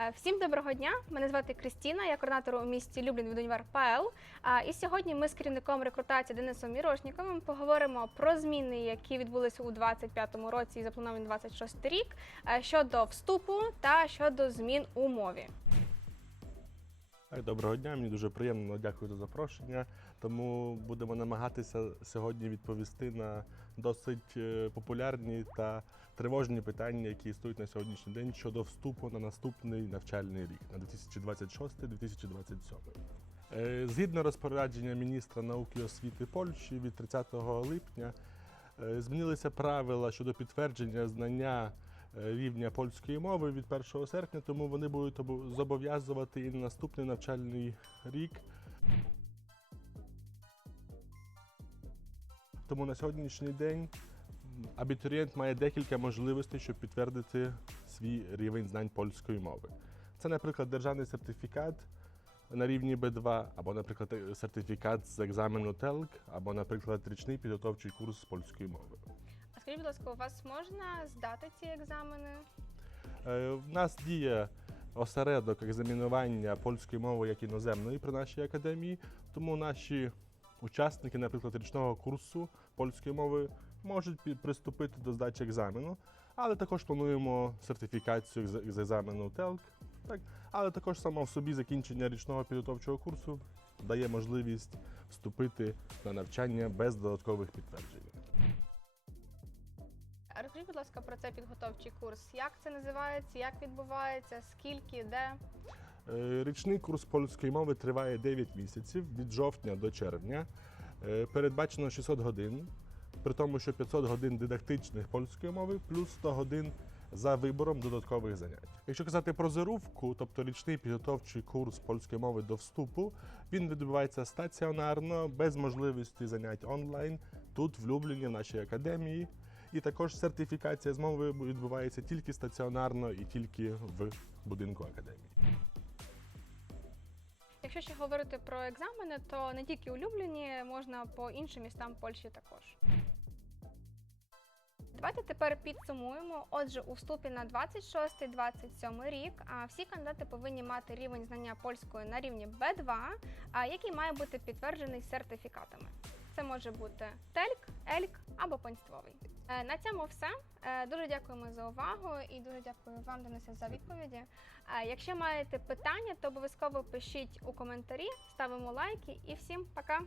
Е, Всім доброго дня! Мене звати Кристіна, я координатор у місті Люблін від універ ПАЕЛ. І сьогодні ми з керівником рекрутації Денисом Мірошніковим поговоримо про зміни, які відбулися у 2025 році і заплановані на 26 рік е, щодо вступу та щодо змін у мові. Доброго дня, мені дуже приємно, дякую за запрошення. Тому будемо намагатися сьогодні відповісти на досить е, популярні та тривожні питання, які існують на сьогоднішній день щодо вступу на наступний навчальний рік на 2026-2027. Е, Згідно розпорядження міністра науки і освіти Польщі від 30 липня е, змінилися правила щодо підтвердження знання рівня польської мови від 1 серпня, тому вони будуть зобов'язувати і на наступний навчальний рік. Тому на сьогоднішній день абітурієнт має декілька можливостей, щоб підтвердити свій рівень знань польської мови. Це, наприклад, державний сертифікат на рівні B2, або, наприклад, е, сертифікат з екзамену ТЕЛК, або, наприклад, річний підготовчий курс з польської мови. Скажіть, будь ласка, у вас можна здати ці екзамени? Е, В нас діє осередок екзамінування польської мови як іноземної при нашій академії, тому наші учасники, наприклад, річного курсу польської мови можуть приступити до здачі екзамену, але також плануємо сертифікацію з екзамену ТЕЛК. Так? Але також само в собі закінчення річного підготовчого курсу дає можливість вступити на навчання без додаткових підтверджень. Розкажіть, будь ласка, про цей підготовчий курс. Як це називається, як відбувається, скільки, де? Е, Річний курс польської мови триває 9 місяців від жовтня до червня. Е, Передбачено 600 годин, при тому, що 500 годин дидактичних польської мови плюс 100 годин за вибором додаткових занять. Якщо казати про зарубку, тобто річний підготовчий курс польської мови до вступу, він відбувається стаціонарно, без можливості занять онлайн, тут в Любліні, в нашій академії. І також сертифікація з мови відбувається тільки стаціонарно і тільки в будинку академії. Якщо ще говорити про екзамени, то не тільки у Любліні, можна по іншим містам Польщі також. Давайте тепер підсумуємо. Отже, у вступі на 26-27 рік а всі кандидати повинні мати рівень знання польської на рівні B2, а який має бути підтверджений сертифікатами. Це може бути тельк, ельк або панствовий. Е, На цьому все. Е, Дуже дякуємо за увагу і дуже дякую вам, Денисе, за відповіді. Е, Якщо маєте питання, то обов'язково пишіть у коментарі, ставимо лайки і всім пока!